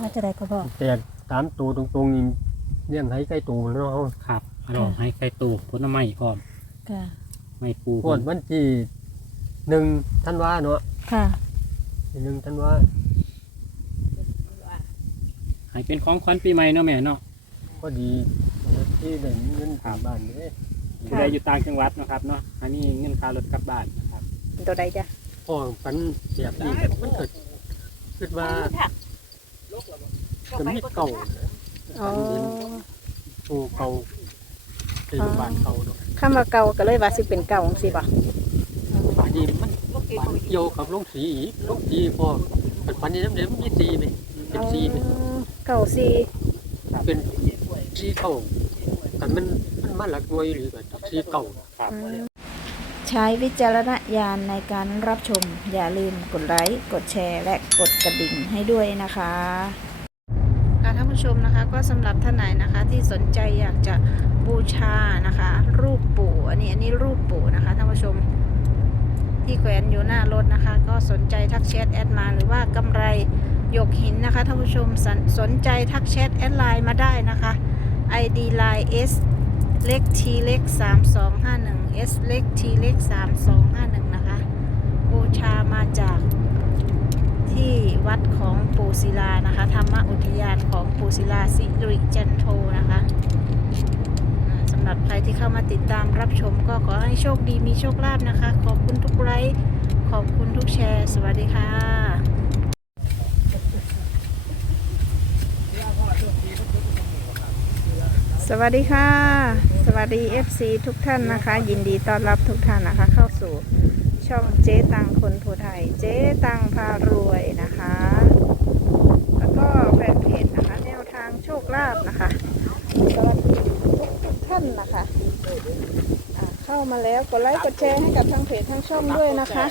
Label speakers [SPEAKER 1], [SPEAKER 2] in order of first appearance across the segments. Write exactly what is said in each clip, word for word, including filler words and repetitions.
[SPEAKER 1] ว่าจะได้ก็บอก
[SPEAKER 2] แตกตามตัวตรงๆนี่เลี้ยงให้ใกล้ตัวเนาะ
[SPEAKER 3] ครับลองให้ไข่ตูผลไม้พร้อม
[SPEAKER 1] ค่ะ
[SPEAKER 3] ไม่ปู
[SPEAKER 2] พวดวันที่หนึ่งธันวาเนาะ
[SPEAKER 1] ค่ะ
[SPEAKER 2] หนึ่งธันวา
[SPEAKER 3] ให้เป็นของขวัญปีใหม่เนาะแม่เนาะ
[SPEAKER 2] ก็ดีที่ได้เงินกลับบ้านนี่
[SPEAKER 3] ผู้ใดอยู่ต่างจังหวัดนะครับเนาะอันนี้เงินค่ารถกลับบ้านนะครับ
[SPEAKER 1] ตัวใดจ้ะ
[SPEAKER 2] พ่อฝันเสียบนี่มันเกิดคิดว่าจะมีเก่า
[SPEAKER 1] อ๋อ
[SPEAKER 2] โอ้เก่าเป็นบ้านเก่าเนาะ
[SPEAKER 1] คำว่าเก่าก็เลยว่าสิเป็นเก่าจังซี่บ่
[SPEAKER 2] บ้านนี้มันบ้านเกี่ยวกับโรงสีอีกโรงสีพ่อเป็นบ้านนี้น้ำเดือดมีสีไหมเป็นสีไหม
[SPEAKER 1] เก่าสี
[SPEAKER 2] เป็นสีเก่าแต่มันมันมาหลักหน่วยหรือแบบสีเก่า
[SPEAKER 1] ใช้วิจารณญาณในการรับชมอย่าลืมกดไลค์กดแชร์และกดกระดิ่งให้ด้วยนะคะท่านผู้ชมนะคะก็สำหรับท่านไหนนะคะที่สนใจอยากจะบูชานะคะรูปปู่อันนี้อันนี้รูปปู่นะคะท่านผู้ชมที่แขวนอยู่หน้ารถนะคะก็สนใจทักแชทแอดมาหรือว่ากำไรหยกหินนะคะท่านผู้ชมสนสนใจทักแชทแอดไลน์มาได้นะคะ ไอ ดี ไลน์ S เล็ก T เล็กสามสองห้าหนึ่ง S เล็ก T เล็กสามสองห้าหนึ่งนะคะบูชามาจากที่วัดของปูศิลานะคะธรรมอุทยานของปูศิลาสิริจันโทนะคะสำหรับใครที่เข้ามาติดตามรับชมก็ขอให้โชคดีมีโชคลาภนะคะขอบคุณทุกไลค์ขอบคุณทุกแชร์สวัสดีค่ะสวัสดีค่ะสวัสดี เอฟ ซี ทุกท่านนะคะยินดีต้อนรับทุกท่านนะคะเข้าสู่ช่องเจ๊ตังคนโพไทยเจ๊ตังพารวยนะคะแล้วก็แฟนเพจนะคะแนวทางโชคลาภนะคะสวัสดีทุกทุกท่านนะคะะเข้ามาแล้วกดไลค์กดแชร์ให้กับทางเพจทางช่องด้วยนะคะ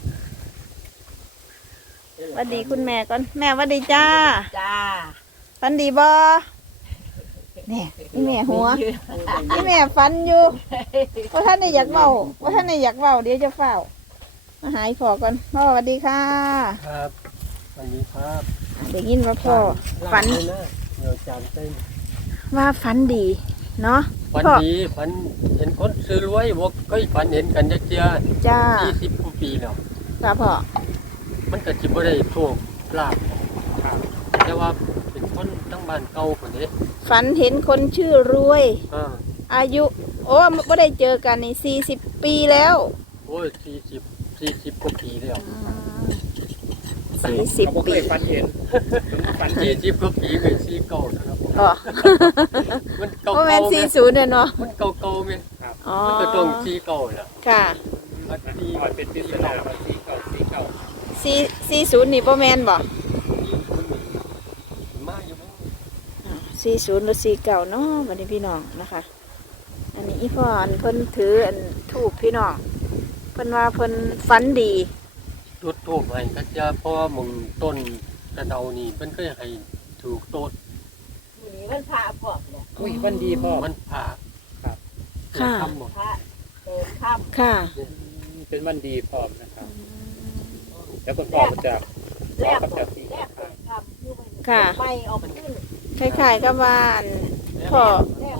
[SPEAKER 1] สวัสดีคุณแม่ก่อนแม่สวัสดีจ้า
[SPEAKER 4] จ้า
[SPEAKER 1] ฟันดีบอเนี่ยนี่แม่หัวนี่แม่ฟันอยู่ว่าท่านได้อยากเมาว่าท่านได้อยากเมาเดี๋ยวจะเฝ้ามาหายพ่อก่อนพ่อสวัสดีค่ะ
[SPEAKER 2] ครับสวัสดีครับ
[SPEAKER 1] เดี๋ยวยินว่าพ่อฝัน
[SPEAKER 2] เดี๋ยวจานเต้น
[SPEAKER 1] ว่าฝันดีเนาะ
[SPEAKER 2] ฝันดีฝันเห็นคนซื้อรวยบอกก็ฝันเห็นกันเยอะๆ
[SPEAKER 1] จ้า
[SPEAKER 2] ยี่สิบกว่าปีแล้ว
[SPEAKER 1] ครับพ่อ
[SPEAKER 2] มันก็จิบไม่ได้โชคลาภแต่ว่าเป็นคนทั้งบ้านเก่าคนนี้
[SPEAKER 1] ฝันเห็นคนชื่อรวยอายุโอ้ไม่ได้เจอกันในสี่สิบปีแล้ว
[SPEAKER 2] โอ้ยสี่สิบสี่สิบกว่าปีแล้ว
[SPEAKER 1] สี่สิบปี
[SPEAKER 3] ฝันเห็น
[SPEAKER 2] ฝันสี่สิบกว่าปีเป็นสี่เก่านะครับ
[SPEAKER 1] อ๋อ
[SPEAKER 2] มันเก่า
[SPEAKER 1] ๆแม่สี่ศูนย์เนาะ
[SPEAKER 2] มันเก่าเก่าไหมมันก็ต้องสี่เก่าแหละ
[SPEAKER 1] ค่ะ
[SPEAKER 3] ที่เป็นพิเศษสี่เก่าสี่เก่า
[SPEAKER 1] สี่สี่ศูนย์นี่พ่อแม่นบ่สี่ศูนย์หรือสี่เก่าเนาะวันนี้พี่น้องนะคะอันนี้อีพ่ออันเพิ่นถืออันทูบพี่น้องเพิ่นว่าเพิ่นฝันดี
[SPEAKER 2] จุดทูบให้กัจจาเพราะว่ามึงต้นกระเดานี่เพิ่นก็ให้ถูกต้น
[SPEAKER 4] นี่มันพาพร้อมเนี่ย
[SPEAKER 3] อุ้ยวันดีพ่อ
[SPEAKER 2] มันพา
[SPEAKER 3] ครับ
[SPEAKER 1] ค่ะ
[SPEAKER 4] พระเดินค่
[SPEAKER 1] ำค่ะ
[SPEAKER 3] เป็นวันดีพร้อมนะครับแล้วก็ต่อมาจากต่อกับจากที่
[SPEAKER 1] ค่ะ
[SPEAKER 4] ไม่ออกขึ้น
[SPEAKER 1] คล้ายๆกับว่าพ่อ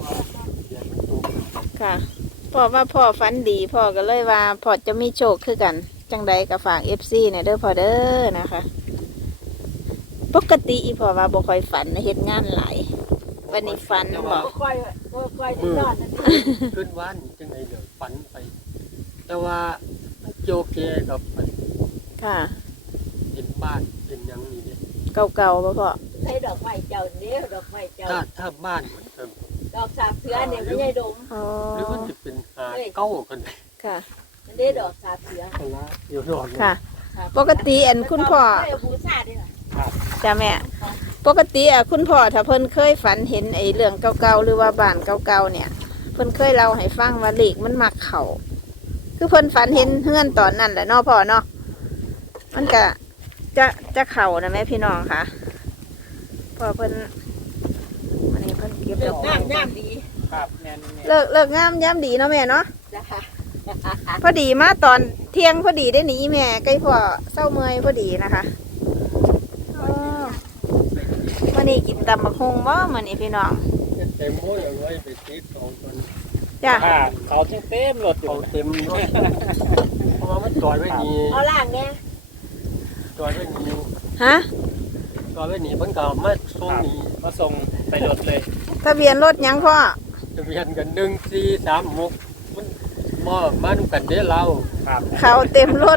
[SPEAKER 1] ค่ะพ่อว่าพ่อฝันดีพ่อก็เลยว่าพ่อจะมีโชคคือกันจังใดกับฝากเอฟซีเนี่ยเด้อพ่อเด้อนะคะปกติอีพ่อว่าบ่ค่อยฝันเฮ็ดงานหลายวันนี้ฝันบ่
[SPEAKER 4] ค่อยค่อยจะนอน
[SPEAKER 2] ขึ้นว่านจังไงเดี๋ยวฝันไปแต่ว่าโยเกกับ
[SPEAKER 1] ค่ะ
[SPEAKER 2] เห็นบ้านเป็นยังนี่เนี่ย
[SPEAKER 1] เก่าๆบ่พ่อ
[SPEAKER 4] ใช้ดอกไม้เจ้าเนี้ยดอกไม้เจ้า
[SPEAKER 2] ถ้าถ้าบ้านมันจะ
[SPEAKER 4] ดอกสาบเสือเนี่ยไม่ใช่ดง
[SPEAKER 2] หรือว่าจะเป็นหาเก้ากัน
[SPEAKER 1] ค่ะ
[SPEAKER 4] มันได้ดอกสาบเสือ
[SPEAKER 2] อยู่ดอก
[SPEAKER 1] ค่ะปกติอันคุณพ่อจ้าแม่ปกติอ่ะคุณพ่อถ้าเพิ่นเคยฝันเห็นไอ้เรื่องเก่าๆหรือว่าบ้านเก่าๆเนี่ยเพิ่นเคยเล่าให้ฟังว่าเลขมันมักเข่าคือเพิ่นฝันเห็นเฮือนตอนนั้นแหละเนาะพ่อเนาะมันก็จะจะเข่านะแม่พี่น้องค่ะพอเพิ่นวันนี้เพิ่นเก็บดอกไม้
[SPEAKER 4] ย่ำดี
[SPEAKER 3] ครับ
[SPEAKER 1] เลิกเลิกงามย่ำดีเนาะแม่เนาะพอดีมาตอนเที่ยงพอดีได้หนีแม่ใกล้พ่อเศร้าเมื่อยพอดีนะคะอนี้กินตำบักฮุงบ่มื้อนี้พี่น้อง
[SPEAKER 2] เต็มโม่เอาไว้ไปติดของคน
[SPEAKER 1] จ้ะ
[SPEAKER 3] ค่ะเขาเต็มเต็มรถอยู่
[SPEAKER 2] เอาเต็มรถเพราะว่ามันจอดไว้นี่
[SPEAKER 4] เอาล่างเนี่ย
[SPEAKER 2] จอดไว้นี่
[SPEAKER 1] ฮะ
[SPEAKER 2] จอดไว้นี่เพิ่นก็มาส่งนี่
[SPEAKER 3] มาส่งไปรถเลย
[SPEAKER 1] ทะเบียนรถหยังพ่อ
[SPEAKER 2] ทะเบียนกันหนึ่งสี่สามหกมันมามาดูกันเด้อเรา
[SPEAKER 3] ครับ
[SPEAKER 1] เขาเต็มรถ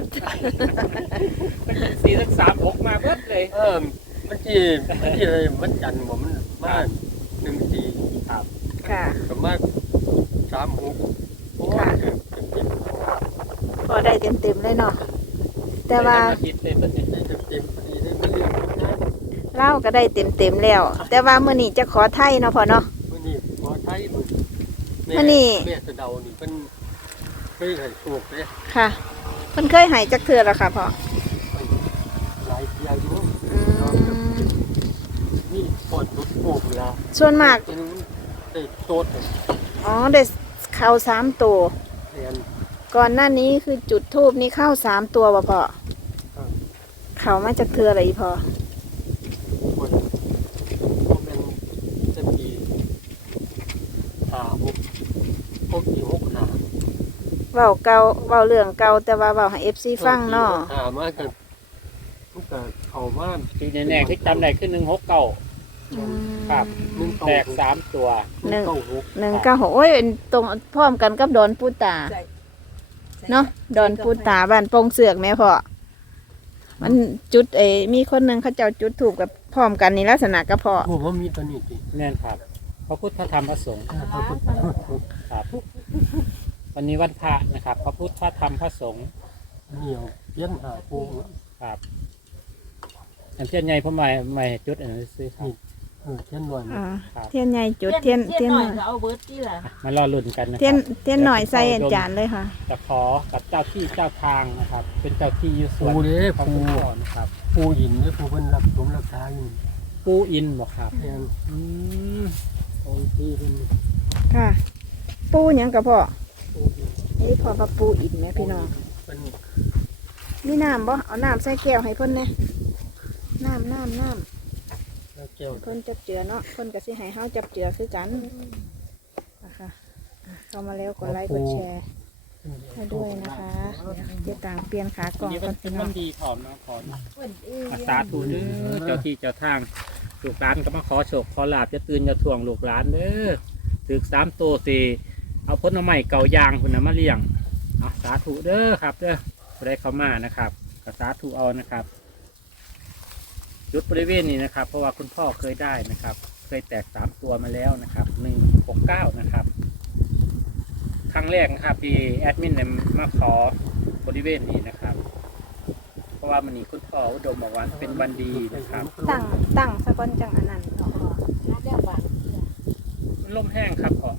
[SPEAKER 3] สี่สักสามหกมาเบิดเลย
[SPEAKER 2] เออมันที่มันที่อะไรมันจันทร์บ่มันมาหนึ่งสี่
[SPEAKER 3] ครับ
[SPEAKER 1] ค่ะ
[SPEAKER 2] ก็มาสามหกโอ้ยเต็มเต็ม
[SPEAKER 1] พอได้เต็มๆเลยเนาะแต่ว่า
[SPEAKER 3] ติดเต็มประเทศ
[SPEAKER 2] เต็มเต็มพอดีได้มาเรียนนะ
[SPEAKER 1] เล่าก็ได้เต็มๆแล้ว แต่ว่ามื้อนี้จะขอไทยเนาะพ่อเนาะ
[SPEAKER 2] มื้อนี้ขอไทยมื้อ
[SPEAKER 1] มื้อนี้
[SPEAKER 2] แม่ตะเดานี่เพิ่นเคยให้โชคเด้
[SPEAKER 1] ค่ะเพิ่นเคยให้จักเทื่อแล้วค่ะพ่อ
[SPEAKER 2] หลายเที่ยวอยู่
[SPEAKER 1] อืม
[SPEAKER 2] นี่ปอดทุกโปกแล้ว
[SPEAKER 1] ส่วนมาก
[SPEAKER 2] เป็นได้โตด
[SPEAKER 1] อ๋อได้เข้าสามตัว
[SPEAKER 2] แทน
[SPEAKER 1] ก่อนหน้านี้คือจุดทูบนี่เข้าสามตัวบ่พ่อ
[SPEAKER 2] ครับ
[SPEAKER 1] เข้ามาจากเทืออะไรอีพ่อ
[SPEAKER 2] ปวดก็เป็นจะมีหาหกหกสี่หกหา
[SPEAKER 1] เว้าเก่าเว้าเรื่องเก่าแต่ว่าเว้าให้เอฟซีฟังเนาะ
[SPEAKER 2] หามากันมันก็เข้ามา
[SPEAKER 3] ที่แน่ๆที่จำได้ขึ้นหนึ่งหกเก้า
[SPEAKER 1] อืม
[SPEAKER 3] ครับ
[SPEAKER 2] หนึ่ง
[SPEAKER 3] แตกสามตัว
[SPEAKER 2] หนึ่งเก้าหก
[SPEAKER 1] หนึ่งเก้าหกโอ้ยตรงพร้อมกันกับดอนปูตา
[SPEAKER 4] ใส่
[SPEAKER 1] เนาะดอนปูตาบ้านโปงเสือกแม่พ่อมันจุดเอมีคนหนึ่งเขาเจ้าจุดถูกกับพร้อมกันนี่ลักษณะกับพ่อ
[SPEAKER 2] ผมว่ามีตัวนี้จริง
[SPEAKER 3] แน่นครับพระพุทธพระธรรมพระสงฆ์
[SPEAKER 2] ถ้าเขาเป็น
[SPEAKER 3] ครับ วันนี้วันพระนะครับ พระพุทธพระธรรมพระสงฆ์
[SPEAKER 2] เหนียวเพี้ยนหาปู
[SPEAKER 3] ครับอันเทียนใหญ่พ่อใหม่ใหม่จุดอันนี้ซื้อครับ
[SPEAKER 2] เออเพี้ยนหน่อย
[SPEAKER 1] อ่าเทียนใหญ่จุดเทียน
[SPEAKER 4] เที
[SPEAKER 1] เที
[SPEAKER 4] ย
[SPEAKER 1] ย
[SPEAKER 4] น
[SPEAKER 1] น
[SPEAKER 4] ห
[SPEAKER 1] ห
[SPEAKER 4] น่
[SPEAKER 1] น่
[SPEAKER 4] อ
[SPEAKER 1] อย ย
[SPEAKER 4] ก็เอาเบิร์ดที่ล่ะ
[SPEAKER 3] มารอลุ้นกันนะค
[SPEAKER 1] เทียน
[SPEAKER 3] รับ
[SPEAKER 1] เทียนหน่อยใส่อันจานเลยค่ะ
[SPEAKER 3] จะขอกับเจ้าที่เจ้าทางนะครับ เป็นเจ้าที่อยู่ส่
[SPEAKER 2] ปู
[SPEAKER 3] วน
[SPEAKER 2] เด้
[SPEAKER 3] ของ
[SPEAKER 2] ปู
[SPEAKER 3] คุณพ่อนะครับ
[SPEAKER 2] ปูหินเนี่ยปูเพิ่นรับสมรักษาอยู่
[SPEAKER 3] ปูอินบอกครับ
[SPEAKER 2] แทน
[SPEAKER 3] อืม
[SPEAKER 2] องค์ที่เพิ่น
[SPEAKER 1] ค่ะ ปูหยังกับพ่อ
[SPEAKER 2] ปูหิน
[SPEAKER 1] นี่พ่อพระปูอินไหมพี่น้อง
[SPEAKER 2] เป็น
[SPEAKER 1] มีน้ำบ่เอาน้ำใส่แก้วให้เพิ่นเนี่ยน้ำน้ำน้ำ
[SPEAKER 2] แก้ว
[SPEAKER 1] เพิ่นจับเจือเนาะเพิ่นก็สิให้เฮาจับเจือคือกันนะคะอ่ะเข้ามาแล้วกดไลค์กดแชร์ให้ด้วยนะคะเดี๋ยวเจะต่างเปลี่ยนขากล่อง
[SPEAKER 3] นี่
[SPEAKER 1] ก่
[SPEAKER 3] มั
[SPEAKER 1] อน น
[SPEAKER 3] เป็น
[SPEAKER 1] พี่น้
[SPEAKER 3] วั
[SPEAKER 1] อง
[SPEAKER 3] นดีพร้อมนะพร้อม
[SPEAKER 4] เพิ่นเอ้ย
[SPEAKER 3] อาสาธุเด้อเจ้าที่เจ้าทางลูกหลานก็มาขอโชคขอลาบจะตื่นจะถ่วงลูกหลานเด้อถือสามตัวสี่เอาพ้นไม้เก่ายางคุณนะมาเลี้ยงอาสาธุเด้อครับเด้อบ่ได้เข้ามานะครับก็สาธุเอานะครับจุดบริเวณนี้นะครับ เพราะว่าคุณพ่อเคยได้นะครับ เคยแตกสามตัวมาแล้วนะครับหนึ่งหกเก้านะครับครั้งแรกนะครับที่แอดมินเนี่ยมาขอบริเวณนี้นะครับ เพราะว่ามันนี่คุณพ่ออุดมบอกว่าเป็นวันดีนะครับ
[SPEAKER 1] ตั้งตั้งสะก้อนจังอันนั้นเนาะพ่อ
[SPEAKER 4] น่าจะบาง
[SPEAKER 3] มันล่มแห้งครับพ่อ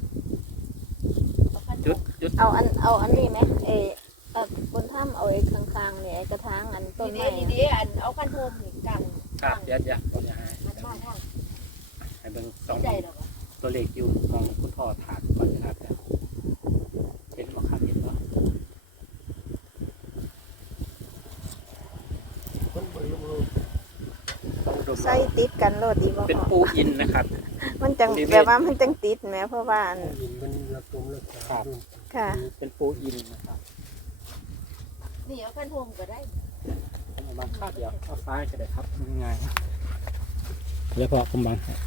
[SPEAKER 3] จุดจุด
[SPEAKER 1] เอาอันเอาอันนี้ไหมเออเออบนถ้ำเอาไอ้ข้างๆเนี่ยไอ้กระถางอันต้น
[SPEAKER 4] ดี
[SPEAKER 1] ไม้
[SPEAKER 4] ดีดีอันเอาคันโฮมนี่กัน
[SPEAKER 3] ครับเดี๋ยวเดี๋ยวผมจะให้
[SPEAKER 4] มันมาทาง
[SPEAKER 3] ให้เบิ่งสอง
[SPEAKER 4] ใจดอก
[SPEAKER 3] ตัวเลขอยู่มองคุณพ่อถามก่อนนะครับเดี๋ยวเห็นบ่ครับเห็นบ่
[SPEAKER 1] ใส่ติดกันโลดดีบ่
[SPEAKER 3] เป็น
[SPEAKER 1] พ่อ
[SPEAKER 3] ปูอินนะครับ
[SPEAKER 1] มันจังแบบว่ามันจังติดแหมเพราะว่าอัน
[SPEAKER 2] หินมันรับสมรักษาอยู่
[SPEAKER 1] ค่ะ
[SPEAKER 3] เป็นปูอินนะครับ
[SPEAKER 4] นี่เอาคันโฮมก็ได้
[SPEAKER 3] เอาบางคาดเดียวเอาฟ้าก็ได้ครับง่ายๆแล้วพอคุณบังครับ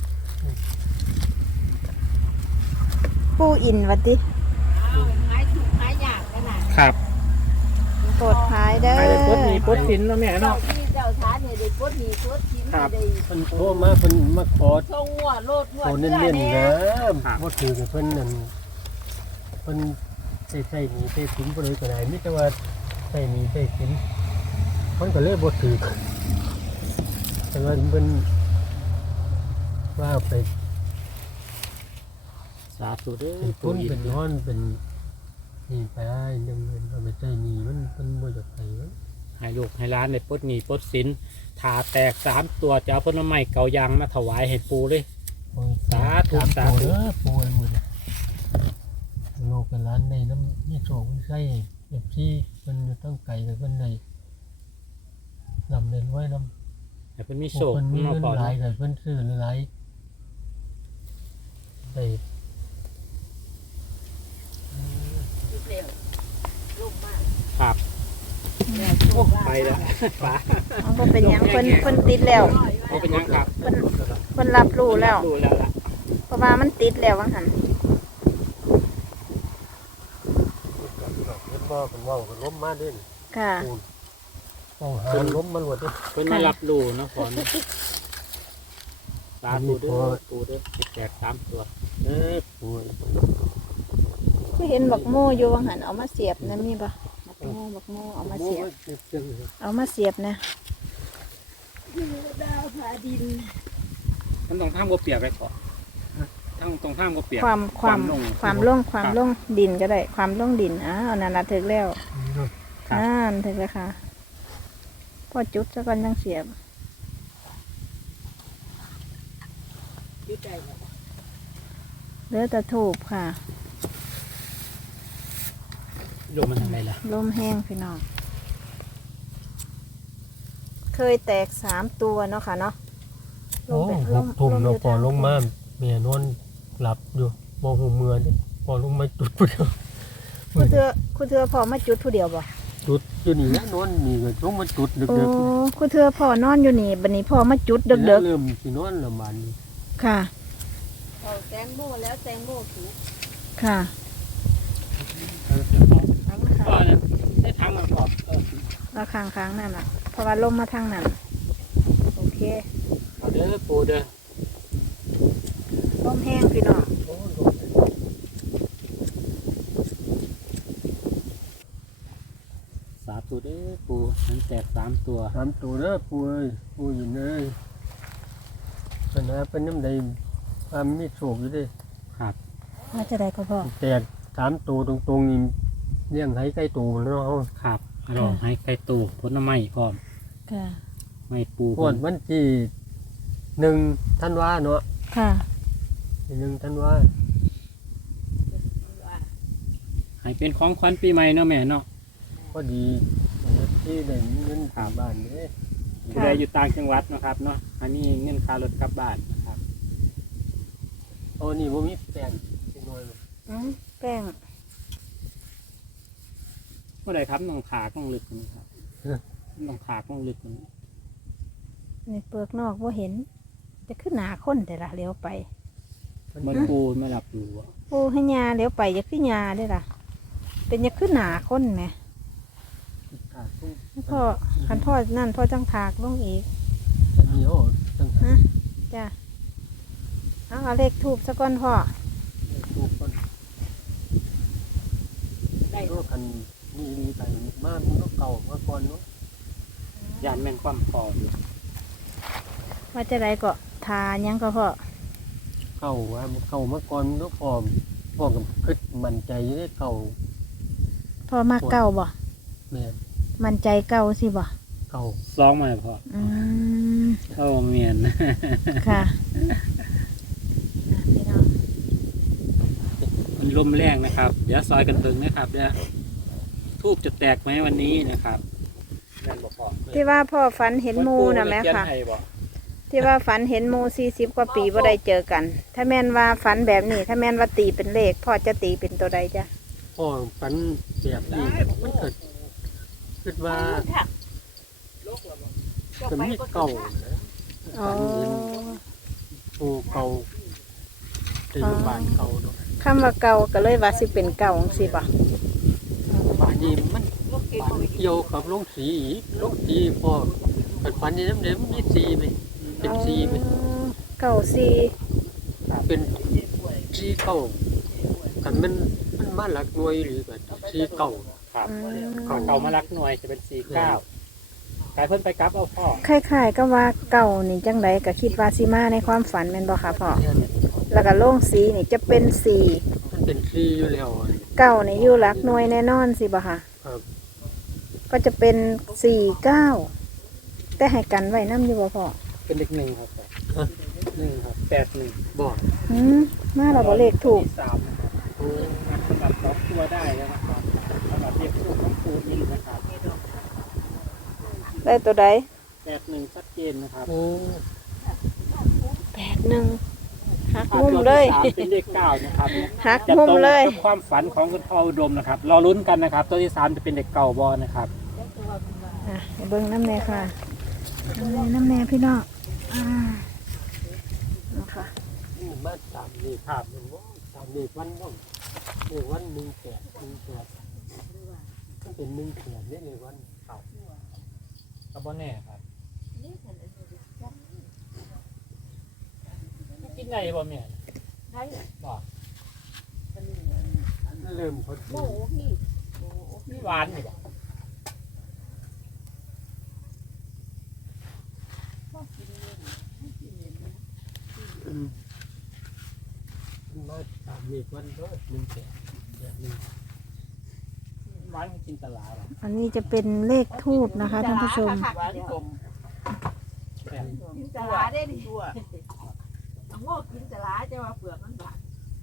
[SPEAKER 1] ปูอินวัดดิ
[SPEAKER 4] เอาหายถูกหายยากขนาด
[SPEAKER 3] ครับ
[SPEAKER 1] โปรดพายเด้อ
[SPEAKER 3] ไปเลยปดหนีปดสินแล้วแม่
[SPEAKER 4] เจ้า
[SPEAKER 3] เนาะ
[SPEAKER 4] ที่เจ้าทานเนี่ยได้กดหนีกดชิ้น
[SPEAKER 3] ครับ
[SPEAKER 4] ได้
[SPEAKER 2] เพิ่นโทรมาเพิ่นมาขอ
[SPEAKER 4] ทงหัวโลดหัว
[SPEAKER 2] โต
[SPEAKER 4] เนื้
[SPEAKER 2] เน้
[SPEAKER 4] อน
[SPEAKER 2] ๆ
[SPEAKER 4] เนี่
[SPEAKER 2] นะ
[SPEAKER 4] ย
[SPEAKER 2] บ่ถือกับเพิ่นนั่นเพิ่นใส่ใส่หนีใส่สินบ่เลยก็ได้มีแต่ว่าใส่หนีใส่สินเพิ่นก็เลยบ่ถือแต่ว่าเพิ่นว่าไป
[SPEAKER 3] สาธุเด้อ
[SPEAKER 2] เป็น
[SPEAKER 3] ปู
[SPEAKER 2] คน
[SPEAKER 3] อิน
[SPEAKER 2] เป็นนอนเป็นนี่ไปได้เงินเงินเอาไปใช้หนี่มันมันบ่อยากไปมัน
[SPEAKER 3] ให้ลูกให้ร้านในปดหนีปดสินถาแตกสามตัวจะเอาผลไม้เกายางมาถวายให้ปูเลย
[SPEAKER 2] โอ้ย
[SPEAKER 3] สาธุ
[SPEAKER 2] ม
[SPEAKER 3] สาธุ
[SPEAKER 2] ตัวเด้อปูไอ้มื้อนี้โลกกับร้านในน้ำนี่โชคมันใส่แบบที่มันอยู่ตั้งไกลกับเพิ่นได้ลำเดินไว้น
[SPEAKER 3] แต่เพิ่นมีโชค
[SPEAKER 2] เพิ่นมี
[SPEAKER 3] มา
[SPEAKER 2] เงิน
[SPEAKER 3] พอ
[SPEAKER 2] หลายก็เพิ่นซื้อหลายได้
[SPEAKER 4] คิดเร็วลูกมาก
[SPEAKER 3] ครับ
[SPEAKER 4] แล้วโชคลาภ
[SPEAKER 3] ไปแล้วป๋า
[SPEAKER 1] เอาบ่เป็นหยังเพิ่นเพิ่นติดแล้ว
[SPEAKER 3] บ่เป็นหยังครับ
[SPEAKER 1] เพิ่นเพิ่นรับรู้แล้ว
[SPEAKER 3] รู้แล้วล่ะ
[SPEAKER 1] เพราะว่ามันติดแล้วว่าหั่น
[SPEAKER 2] เห็นบ่เพิ่นเว้าเพิ่นล้มมาเด้น
[SPEAKER 1] ค่ะ
[SPEAKER 2] ปูนเว้าหาล้มมาหมดเด้
[SPEAKER 3] เพิ่นมารับรู้เนาะพอเนาะสาธุเด้อปู่เด้อให้แตกสามตัว
[SPEAKER 2] เอ้ยปูน
[SPEAKER 1] คือเห็นบักโม่อยู่ว่าหั่นเอามาเสียบนะมีบ่บักโม่บักโม่เอามาเสียบ เอามาเสียบนะ
[SPEAKER 4] ดาวผาดิน
[SPEAKER 3] มันต้องทางบ่เปียกไปก่อนทางตรงข้ามบ่เปียก
[SPEAKER 1] ความความ
[SPEAKER 3] ลง
[SPEAKER 1] ความล่งความล่งดินก็ได้ ความล่งดินอ้าวนั่นละถึกแล้ว
[SPEAKER 3] ครับ
[SPEAKER 1] อ่าถึกแล้วค่ะพอจุดซะก่อนยังเสียบ
[SPEAKER 4] อยู่ใจแล้ว
[SPEAKER 1] เหลือแต่ถูบค่ะ
[SPEAKER 3] ลงมันทางใดล่ะ
[SPEAKER 1] ลมแห้งพี่น้อง เคยแตกสามตัวเนาะค่ะเนาะ
[SPEAKER 2] โอ้หกทุ่มเนาะพอลงมาแม่นอนหลับอยู่บ่หูเมื่อเด้พอลงมาจุดพุ่นเดียว
[SPEAKER 1] คุณเธอคุณเธอพอมาจุดผู้เดียวบ่
[SPEAKER 2] จุดอยู่นี่นะนอนนี่ก็ลงมาจุดดึ
[SPEAKER 1] โอ้
[SPEAKER 2] กๆ
[SPEAKER 1] คุณเธอพอนอนอยู่นี่บัดนี้พอมาจุดเด็ก
[SPEAKER 2] เริ่มสินอนละบาดนี้
[SPEAKER 1] ๆค่ะ
[SPEAKER 4] เอาแตงโมแล้วแตงโมถูก
[SPEAKER 1] ค่ะ
[SPEAKER 3] ก็เนี่ยได้ทางมันพอเออ
[SPEAKER 1] แล้วค้างๆนั่นน่ะ เพราะว่าลมมาทางนั้น โอเค
[SPEAKER 3] เอาเด้อปู่เด้อ
[SPEAKER 1] ลมแห้งพี่น้อง
[SPEAKER 3] สาธุเด้อปู่มันแตกสามตัว
[SPEAKER 2] สามตัวเด้อปูเอ้ยปูยินเอ้ยปัญหาเป็นน้ำใดความมีโชคอยู่เด้
[SPEAKER 3] ครับ
[SPEAKER 1] ว่าจะได้ก็พอ
[SPEAKER 2] แต่สามตัวตรงๆนี่เลี้ยงให้ใกล้ตัวแล้วเฮา
[SPEAKER 3] ครับลองให้ไก่ตูผลไม้พร้อม
[SPEAKER 1] ค่ะ
[SPEAKER 3] ไม่ปู
[SPEAKER 2] งวดวันที่หนึ่งธันวาเนาะ
[SPEAKER 1] ค่ะ
[SPEAKER 2] หนึ่งธันวา
[SPEAKER 4] ว่า
[SPEAKER 3] ให้เป็นของขวัญปีใหม่เนาะแม่เนาะ
[SPEAKER 2] พอดีที่ได้เงินกลับบ้านเด้
[SPEAKER 3] ผู้ใดอยู่ต่างจังหวัดเนาะครับเนาะอันนี้เงินค่ารถกลับบ้านนะครับ
[SPEAKER 2] โอ้นี่บ่มีแป้งสิน้อยบ่
[SPEAKER 1] อืมแป้ง
[SPEAKER 3] เมื่อใดครับน้องขาต้องลึกกว่านี้ครับน้องขาต้องลึกกว่านี้
[SPEAKER 1] ในเปลือกนอกว่าเห็น จะขึ้นหนาคนแต่ละเลี้ยวไป
[SPEAKER 3] มันปูไม่หลับอยู่อะ
[SPEAKER 1] โอ้ให้ยาเลี้ยวไปจะขึ้นยาได้ล่ะ เป็นจะขึ้นหนาคนไหม
[SPEAKER 2] ขาดตุ้ง
[SPEAKER 1] พ่อคันพ่อนั่นพ่อจังถากลงอีก
[SPEAKER 2] อันนี้โอ้ตั้งหา
[SPEAKER 1] จ้ะเอาเอาเลขทูบสักก้อนพ่อ
[SPEAKER 2] ทุกคนได้ก็กันมีดีไปมามันก็เก่ามาก่อนเนาะ
[SPEAKER 3] ยานแม่นความพออยู่
[SPEAKER 1] ว่าจะได้ก็ทายังก็พ่อ
[SPEAKER 2] เก่าว่ามันเก่ามาก่อนมันก็พร้อมพร้อมกับคิดมั่นใจอยู่ได้เก่า
[SPEAKER 1] พ่อมาเก่าบ่
[SPEAKER 2] แม่น
[SPEAKER 1] มันใจเก่าสิบ่
[SPEAKER 2] เก่า
[SPEAKER 3] ซองมาพอ
[SPEAKER 1] อืม
[SPEAKER 3] เข้าเมียน
[SPEAKER 1] ค่ะอ่ะพี่น้อง
[SPEAKER 3] มันลมแรงนะครับ เดี๋ยวซอยกันเบิ่งนะครับเดี๋ยวทูบจะแตกไหมวันนี้นะครับแม่นบ่พอ
[SPEAKER 1] ที่ว่าพ่อฝันเห็นหมูนะแม่ค่ะ
[SPEAKER 3] เขียนให้บ่
[SPEAKER 1] ที่ว่าฝันเห็นหมูสี่สิบกว่าปีว่าได้เจอกัน ถ้าแม่นว่าฝันแบบนี้ ถ้าแม่นว่าตีเป็นเลขพ่อจะตีเป็นตัวใดจ้ะ
[SPEAKER 2] พ่อฝันแบบนี้มันเกิดคิดว่า
[SPEAKER 4] ค่ะ
[SPEAKER 2] จะมีเก่านะ
[SPEAKER 1] อ๋อ
[SPEAKER 2] โอ้เก่าในโรงพยาบาลเก่าเนาะ
[SPEAKER 1] คำว่าเก่าก็เลยว่าสิเป็นเก่าจังสิบ่ะ
[SPEAKER 2] บ้านนี้มันบ้านเกี่ยวกับโรงสีอีกโรงสีพ่อฝันฝันในน้ำเดิมมีสีไหมเป็นสีไหม
[SPEAKER 1] อ๋อเก่าสี่
[SPEAKER 2] เป็นสีเก่ากันมันมันมาหลักหน่วยหรือแบบสีเก่า
[SPEAKER 3] ครับ
[SPEAKER 1] อืม
[SPEAKER 3] ของเก่ามารักหน่วยจะเป็นสี่เก้าใครเพิ่นไปกลับเอาพ่อ
[SPEAKER 1] คล้ายๆก็ว่าเก่านี่จังไดก็คิดว่าสิมาในความฝันแม่นบ่ค่ะพ่อแล้วก็โล่งสีนี่จะเป็นสี่
[SPEAKER 2] มันเป็นสีอยู่แล้วอะ
[SPEAKER 1] เก่านี่อยู่หลักหน่วยแน่นอนสิบ่ค่ะ
[SPEAKER 2] ครับ
[SPEAKER 1] ก็จะเป็นสี่เก้าแต่ให้กันไว้น้ำอยู่บ่พ่อ
[SPEAKER 3] เป็นเลขหนึ่งครับหนึ่งครับแปดหนึ่ง
[SPEAKER 2] บอก
[SPEAKER 1] อืมมาเราบ่เลขถูก
[SPEAKER 3] สามนะครับสำหรับสองตัวได้แล้วนะครับสำหรับเลขทูบของปูนี่นะครับ
[SPEAKER 1] ได้ตัวใด
[SPEAKER 3] แปดหนึ่งชัดเจนนะครับ
[SPEAKER 2] โอ้
[SPEAKER 1] แปดหนึ่งหัก
[SPEAKER 3] ภาพ
[SPEAKER 1] มุม
[SPEAKER 3] ตัว
[SPEAKER 1] เลย
[SPEAKER 3] ที่สามเป็นเลขเก้านะครับ
[SPEAKER 1] หัก
[SPEAKER 3] จะ
[SPEAKER 1] มุม
[SPEAKER 3] ตรง
[SPEAKER 1] เลย
[SPEAKER 3] กับความฝันของคุณพ่ออุดมนะครับรอลุ้นกันนะครับ ตัวที่สามจะเป็นเด็กเก่าบอนะครับ
[SPEAKER 1] อ่ะเดี๋ยวเบิ้งน้ำแน่ค่ะน้ำแน่น้ำแน่พี่น้องอ่านะคะ
[SPEAKER 2] นี่มาตามเลขภาพมันว่าตามเลขวันว่าเลขวันหนึ่งแปดหนึ่งแปดมันเป็นหนึ่งแปดเนี่ยเลขวันเก่า
[SPEAKER 3] ก็บ่แน่ครับกินได้บ่แม่
[SPEAKER 4] ได้
[SPEAKER 3] บ่
[SPEAKER 2] เริ่มพอ
[SPEAKER 4] โอ้
[SPEAKER 2] ดี
[SPEAKER 4] โหพี่โอ้โห
[SPEAKER 3] มีหวานนี่บ่
[SPEAKER 4] พ่อกินเลยให้กินเลยนะ
[SPEAKER 2] อืมมันมาตามเลขวันก็หนึ่งแปดแปดหนึ่ง
[SPEAKER 3] หวานมันกินตลาดหรอ
[SPEAKER 1] อันนี้จะเป็นเลขทูบนะคะท่านผู้ชม
[SPEAKER 4] หวานกลม
[SPEAKER 3] แปด
[SPEAKER 4] กินสลาได้ดิตัวเอาโง่กินสลาจะว่าเปลือกมันบาด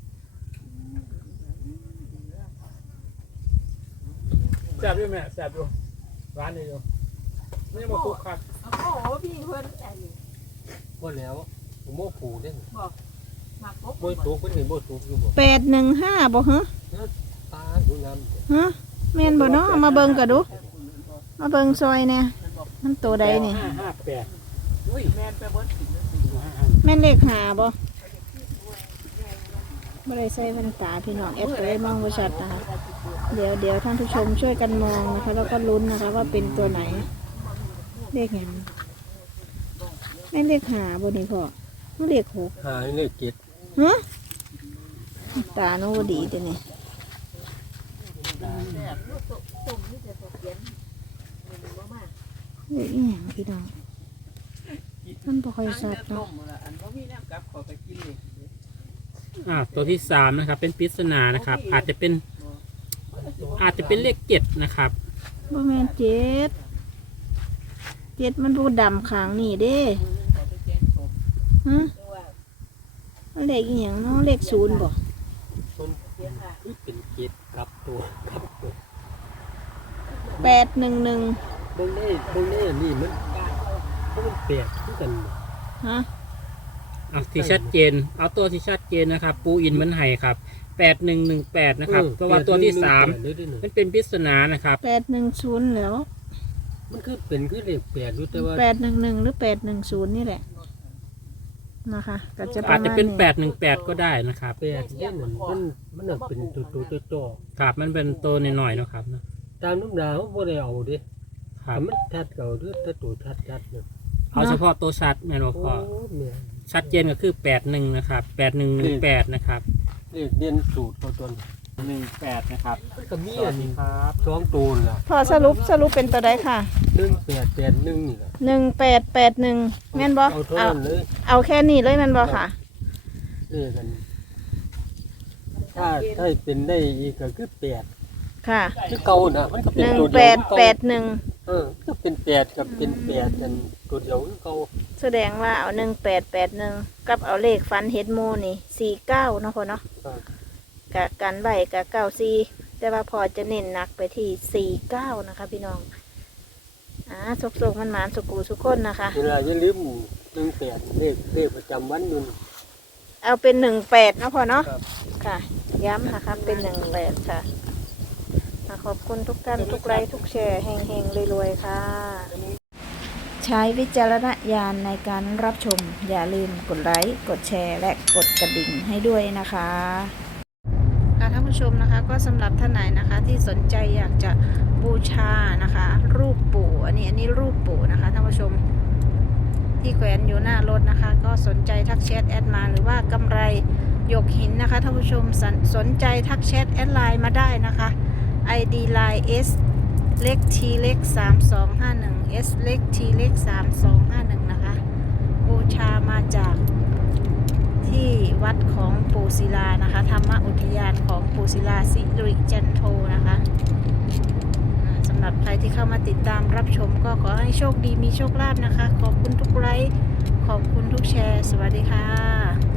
[SPEAKER 3] แซ่บด้วยแม่แซ่บด้วยหวานนี่อยู่ไม่ได้มาคุกครับ
[SPEAKER 4] เอาโอ้โหพี่เพิ่นอันนี้
[SPEAKER 2] ว่าแล้วผมโม่ผูเนี่ย
[SPEAKER 4] หมักกบ
[SPEAKER 2] โม่ตุกเพิ่นเห็นโม่ตุกอยู่บ่
[SPEAKER 1] แปดหนึ่งห้าบ่ฮะ
[SPEAKER 2] ตาดูน้ำ
[SPEAKER 1] ฮะแม่นบ่เนาะเอามาเบิ่งกันดู มาเบิ่งซอยเนี่ยมันตัวใดเนี่ย
[SPEAKER 3] ห้าห้าแปด
[SPEAKER 4] อุ้ยแม่นไปเบิดกินแล้วสิ
[SPEAKER 3] ห้าห้า
[SPEAKER 1] แม่นเลขหาบ่ไม่ได้ใส่แว่นตาพี่น้องแอดเลยมองบ่ชัดนะคะเดี๋ยวเดี๋ยวท่านผู้ชมช่วยกันมองนะคะ แล้วก็ลุ้นนะคะ ว่าเป็นตัวไหน เลขหยังแม่นเลขหาบ่นี่พ่อมันเลขหก
[SPEAKER 2] หายเลยเจ็ด
[SPEAKER 1] ฮะตาโนบ่ดีจังนี่
[SPEAKER 4] แบบลูกตุ่มนี่จะตกเย็นมันบ่มาก
[SPEAKER 1] เลขอีหยังพี่น้องมันบ่ค่อยชัด
[SPEAKER 4] ต้
[SPEAKER 1] เนาะ
[SPEAKER 4] มละอันบ่มีน้ำกับขอไปกินเลย
[SPEAKER 3] อ่าตัวที่สามนะครับ เป็นปริศนานะครับ อาจจะเป็น อาจจะเป็นเลขเจ็ดนะครับ
[SPEAKER 1] บ่แม่นเจ็ดเจ็ดมันดูดำขางนี่เด้
[SPEAKER 4] ขอไปแกงกบ
[SPEAKER 1] ฮะ
[SPEAKER 4] ตัว
[SPEAKER 1] มันเลขอีหยังเนาะเลขศูนย์บ่
[SPEAKER 2] ต้น
[SPEAKER 4] เสียค่ะ
[SPEAKER 2] ที่เป็นเจ็ดกับตัวกับตัว
[SPEAKER 1] แปดหนึ่งหนึ่ง
[SPEAKER 2] ตรงนี้ตรงนี้นี่มันมันแปดที่กัน
[SPEAKER 1] ฮะ
[SPEAKER 3] เอาที่ชัดเจน เอาตัวที่ชัดเจนนะครับ ปูอินมันไห่ครับแปดหนึ่งหนึ่งแปดนะครับเพราะว่าตัวที่สามมันเป็นปริศนานะครับ
[SPEAKER 1] แปดหนึ่งศูนย์แล้ว
[SPEAKER 2] มันคือเป็นคือเลขแปดรู้แต่ว่า
[SPEAKER 1] แปดหนึ่งหนึ่งหรือแปดหนึ่งศูนย์นี่แหละนะคะก็จะป
[SPEAKER 3] อา
[SPEAKER 1] ระ
[SPEAKER 3] จ
[SPEAKER 1] มาณ
[SPEAKER 3] จะเป็นแป
[SPEAKER 1] นี้
[SPEAKER 3] ดหนึ่งแปดก็ได้นะครับ
[SPEAKER 2] แปดเนี่ยมันมันมันน่ะเป็นตัวตัวตัวตัว
[SPEAKER 3] ครับมันเป็นตัวหน่อยๆเนาะครับเนาะ
[SPEAKER 2] ตามน้ำดาวบ่ได้เอาเด้
[SPEAKER 3] ครับ
[SPEAKER 2] มันทัดเก่าหรือถ้าตัวทัดทัดเนี่ย
[SPEAKER 3] เอาเฉพาะตัวชัดแม่นบ่
[SPEAKER 2] โอ้
[SPEAKER 3] พ่อ
[SPEAKER 2] แม่
[SPEAKER 3] ชัดเจนก็คือแปดหนึ่งนะครับแปดหนึ่งหนึ่งแปดนะครับ
[SPEAKER 2] เลขเด่นสูตรตัวตน
[SPEAKER 3] หนึ่งแปดนะครับ
[SPEAKER 2] มันก็มี
[SPEAKER 3] ส
[SPEAKER 2] อั
[SPEAKER 3] วัน สดีครับ
[SPEAKER 2] สองตัวล่ะ
[SPEAKER 1] พอสรุปสรุปเป็นตัวใดค่ะ
[SPEAKER 2] หนึ่งแปดแปดหนึ่งนี่แหละ
[SPEAKER 1] หนึ่งแปดแปดหนึ่งแม่นบ่
[SPEAKER 2] เอาเท่า
[SPEAKER 1] เอา
[SPEAKER 2] นั้นเลย
[SPEAKER 1] เอาแค่นี้เลยแม่นบ่ค่ะ
[SPEAKER 2] เลขกัน ถ้าถ้าเป็นได้อีกก็คือแปด
[SPEAKER 1] ค่ะ
[SPEAKER 2] คือเก่านะมันก็เป็
[SPEAKER 1] ห
[SPEAKER 2] น
[SPEAKER 1] นึ่ง
[SPEAKER 2] ตัว
[SPEAKER 1] แป
[SPEAKER 2] เดียว
[SPEAKER 1] ด
[SPEAKER 2] คือ
[SPEAKER 1] แป
[SPEAKER 2] เก่า
[SPEAKER 1] ดหนึ่ง
[SPEAKER 2] เออก็เป็นแปดกับเป็นแปดกันตัวเดียวคือเก่า
[SPEAKER 1] แสดงว่าเอาหนึ่งแปดแปดหนึ่งกับเอาเลขฟันเฮดโมนี่สี่เก้าเนาะพ่อเนาะ
[SPEAKER 2] ครับ
[SPEAKER 1] กะกันใบกะเก้าสี่แต่ว่าพอจะเน้นหนักไปที่สี่เก้านะคะพี่น้องอ่าสุกๆมันหมานสุกูสุกคนนะคะ
[SPEAKER 2] เวลาอย่าลืมหนึ่งแปดเลขเลขประจำวันนู่น
[SPEAKER 1] เอาเป็นหนึ่งแปดเนาะพ่อเนาะ
[SPEAKER 2] ครับ
[SPEAKER 1] ค่ะ ย้ำนะคะเป็นหนึ่งแปดค่ะอ่ะขอบคุณทุกท่านทุกไลค์ทุกแชร์เฮงๆรวยๆค่ะ ใช้วิจารณญาณในการรับชม อย่าลืมกดไลค์กดแชร์และกดกระดิ่งให้ด้วยนะคะค่ะท่านผู้ชมนะคะก็สำหรับท่านไหนนะคะที่สนใจอยากจะบูชานะคะ รูปปู่อันนี้อันนี้รูปปู่นะคะท่านผู้ชมที่แขวนอยู่หน้ารถนะคะ ก็สนใจทักแชทแอดมาหรือว่ากำไรหยกหินนะคะท่านผู้ชมสนสนใจทักแชทแอดไลน์มาได้นะคะ ไอ ดี ไลน์ S เล็ก T เล็กสามสองห้าหนึ่ง S เล็ก T เล็กสามสองห้าหนึ่งนะคะบูชามาจากที่วัดของปูศิลานะคะธรรมอุทยานของปูศิลาสิริจันโทนะคะอ่าสำหรับใครที่เข้ามาติดตามรับชมก็ขอให้โชคดีมีโชคลาภนะคะ ขอบคุณทุกไลค์ขอบคุณทุกแชร์ สวัสดีค่ะ